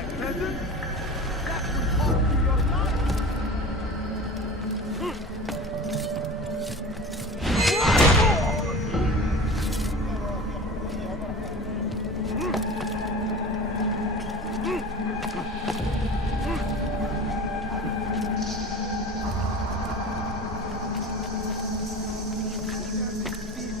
my peasant? That will cost you your life!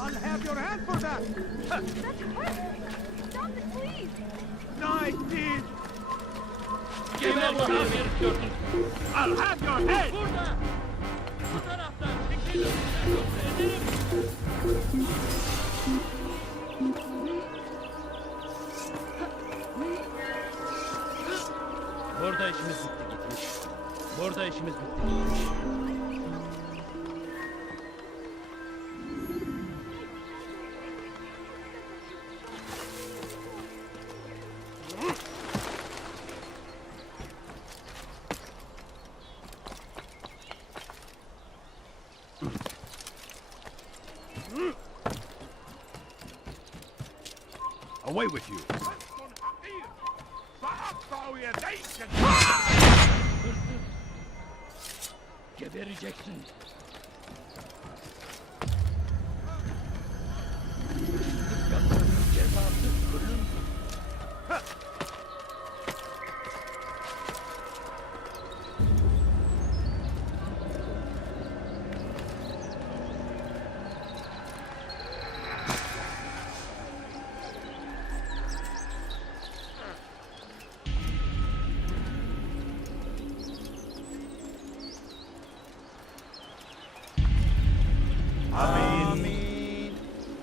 I'll have your hand for that! That's hurt! Stop it, please! Nice deed! Geber kafir gördün. I'll have your head! Burada. Bu taraftan çekilin. Ederim. Burada işimiz bitti gitmiş. Burada işimiz bitti gitmiş. Away with you! Gebereceksin. Yaptığının cezası ölümdür.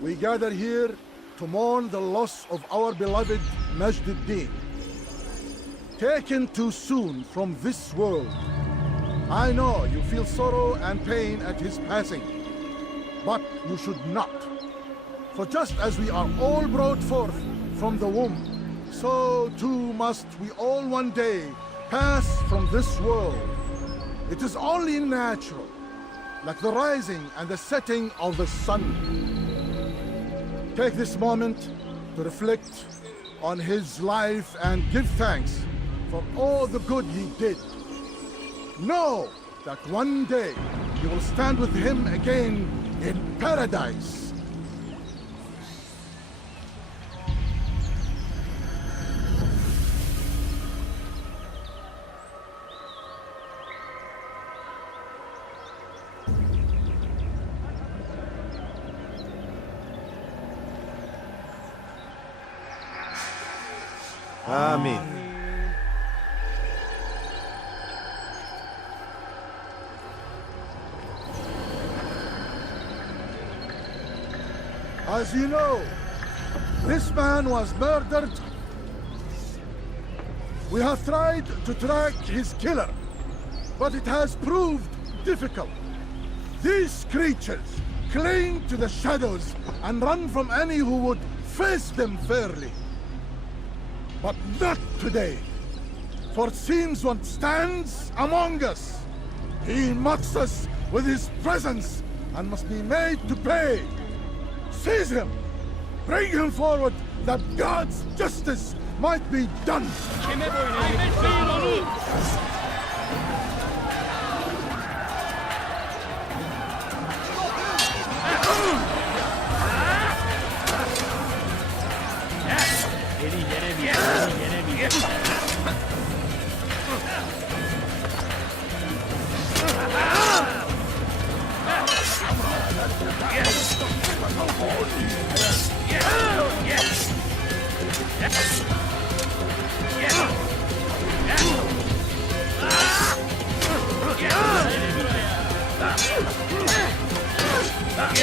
We gather here to mourn the loss of our beloved Majd-ud-Din. Taken too soon from this world. I know you feel sorrow and pain at his passing, but you should not. For just as we are all brought forth from the womb, so too must we all one day pass from this world. It is only natural, like the rising and the setting of the sun. Take this moment to reflect on his life and give thanks for all the good he did. Know that one day you will stand with him again in paradise. Amin. As you know, this man was murdered. We have tried to track his killer, but it has proved difficult. These creatures cling to the shadows and run from any who would face them fairly. But not today, for it seems one stands among us. He mocks us with his presence and must be made to pay. Seize him! Bring him forward that God's justice might be done! Kime boyun eğmetmeyin onu! Beni yenemeyecek, beni yenemeyecek.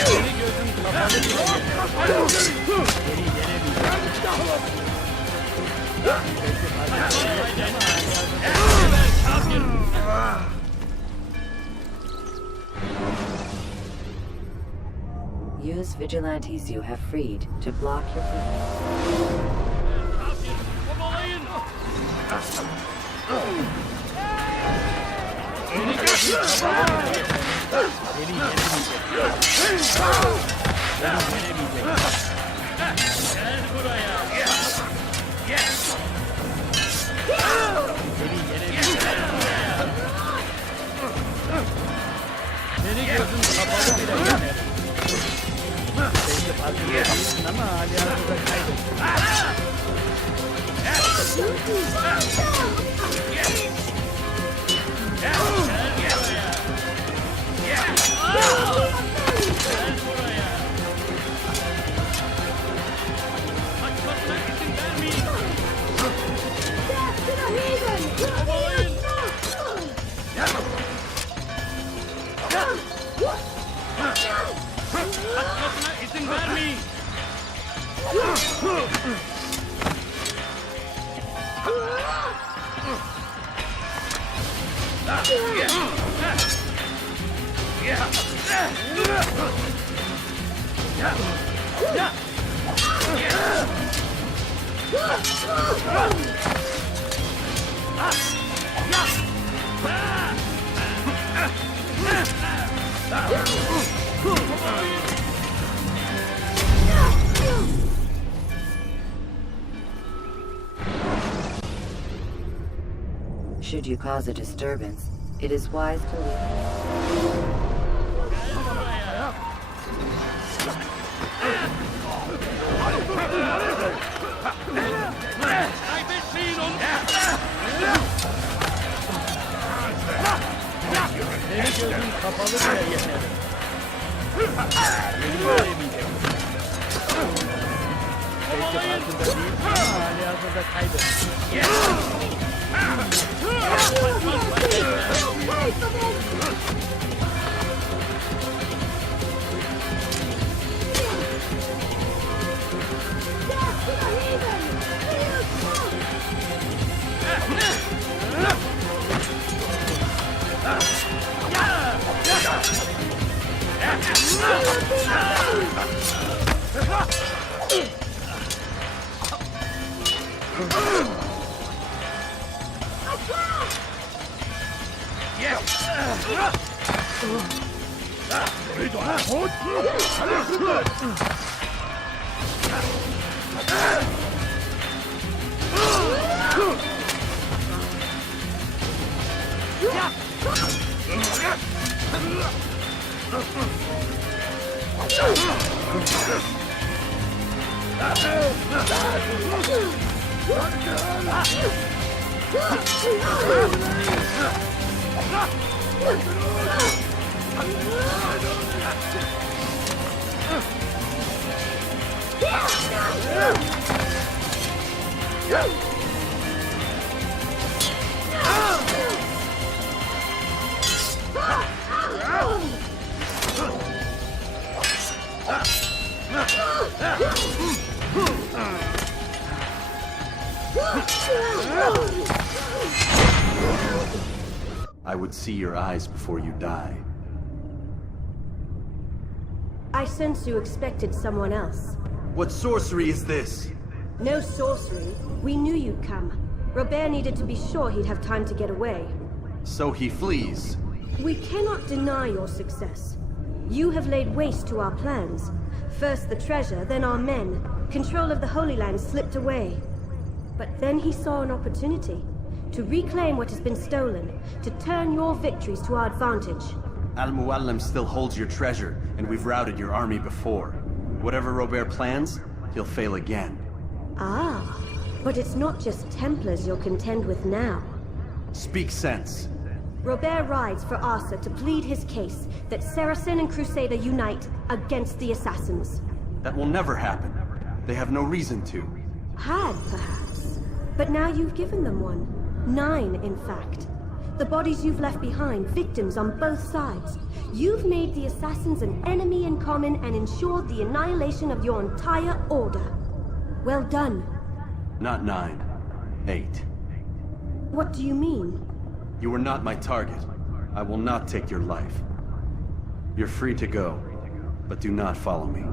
Beni gözüm kapalı bile beni yenemeyecek. Use vigilantes you have freed to block your movement. Gel buraya. Ama aliyatı kaybettik. Kaçmasına izin vermeyin. Kaçmasına izin vermeyin. Should you cause a disturbance, it is wise to leave. Kaybetmeyin onu. Senin gözün kapalı bile yeter. Beni göremeyecek. Belki farkında değil ama halihazırda kaybettik. I would see your eyes before you die. I sense you expected someone else. What sorcery is this? No sorcery. We knew you'd come. Robert needed to be sure he'd have time to get away. So he flees. We cannot deny your success. You have laid waste to our plans. First the treasure, then our men. Control of the Holy Land slipped away. But then he saw an opportunity. To reclaim what has been stolen. To turn your victories to our advantage. Al-Muallim still holds your treasure, and we've routed your army before. Whatever Robert plans, he'll fail again. Ah, but it's not just Templars you'll contend with now. Speak sense. Robert rides for Arsa to plead his case that Saracen and Crusader unite against the Assassins. That will never happen. They have no reason to. Had, perhaps. But now you've given them one. 9, in fact. The bodies you've left behind, victims on both sides. You've made the Assassins an enemy in common and ensured the annihilation of your entire order. Well done. Not 9. 8. What do you mean? You were not my target. I will not take your life. You're free to go, but do not follow me.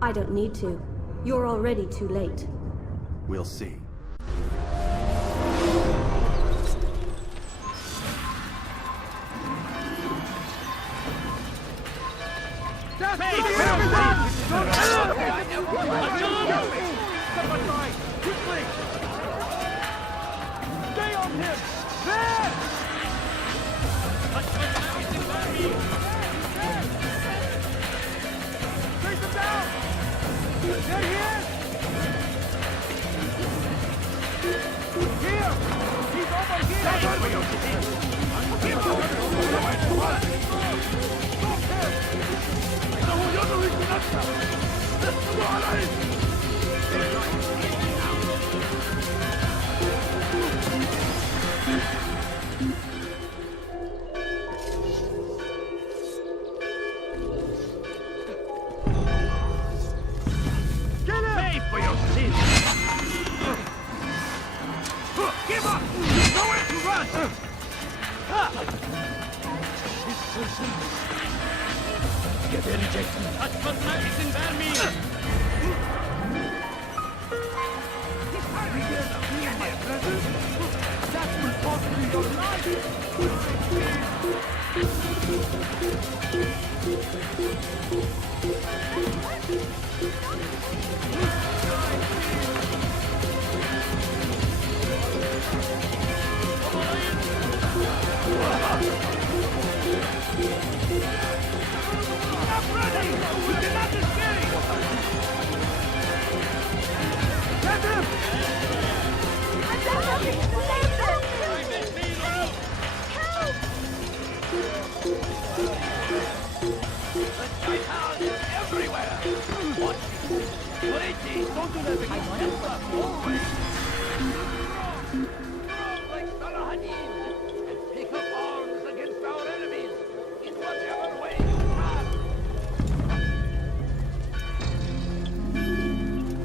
I don't need to. You're already too late. We'll see. Quickly! Stay on him! There! Chase him down! They're here! Here! He's over here! Pay for your sins! Give up! Nowhere to run! Touch Butler isn't bear me! That will cost you your life! I've done nothing to save them! Help!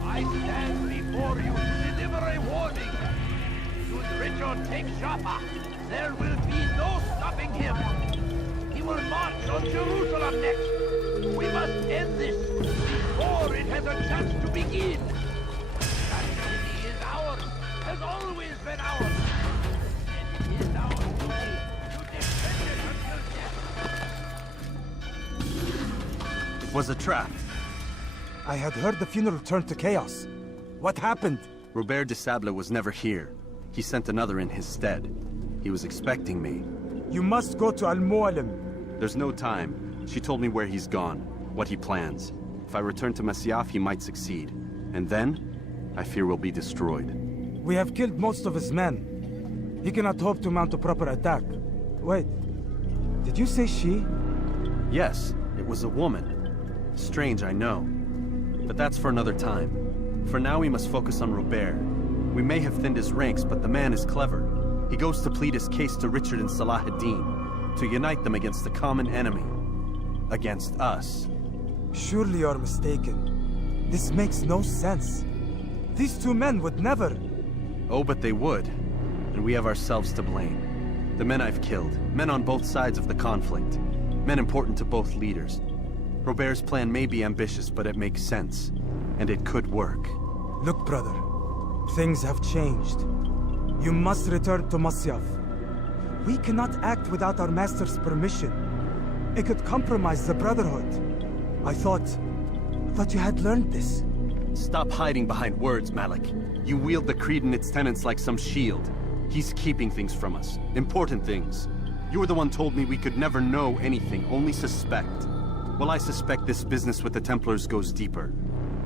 I stand before you to deliver a warning. Should Richard take Jaffa, there will be no stopping him. He will march on Jerusalem next. We must end this before it has a chance to begin. That city is ours, has always been ours. And it is our duty to defend it until death. It was a trap. I had heard the funeral turned to chaos. What happened? Robert de Sable was never here. He sent another in his stead. He was expecting me. You must go to Al-Mualim. There's no time. She told me where he's gone, what he plans. If I return to Masyaf, he might succeed. And then, I fear we'll be destroyed. We have killed most of his men. He cannot hope to mount a proper attack. Wait, did you say she? Yes, it was a woman. Strange, I know. But that's for another time. For now, we must focus on Robert. We may have thinned his ranks, but the man is clever. He goes to plead his case to Richard and Salah ad-Din, to unite them against the common enemy. Against us. Surely you're mistaken. This makes no sense. These two men would never... Oh, but they would. And we have ourselves to blame. The men I've killed, men on both sides of the conflict. Men important to both leaders. Robert's plan may be ambitious, but it makes sense. And it could work. Look, brother. Things have changed. You must return to Masyaf. We cannot act without our master's permission. It could compromise the Brotherhood. I thought you had learned this. Stop hiding behind words, Malik. You wield the creed and its tenets like some shield. He's keeping things from us. Important things. You were the one told me we could never know anything, only suspect. Well, I suspect this business with the Templars goes deeper.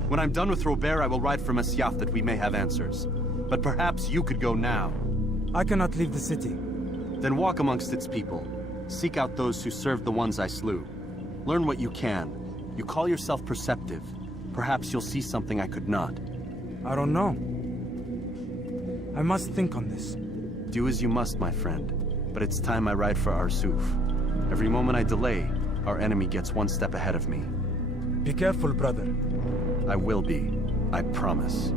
When I'm done with Robert, I will ride for Masyaf that we may have answers. But perhaps you could go now. I cannot leave the city. Then walk amongst its people. Seek out those who served the ones I slew. Learn what you can. You call yourself perceptive. Perhaps you'll see something I could not. I don't know. I must think on this. Do as you must, my friend. But it's time I ride for Arsuf. Every moment I delay, our enemy gets one step ahead of me. Be careful, brother. I will be. I promise.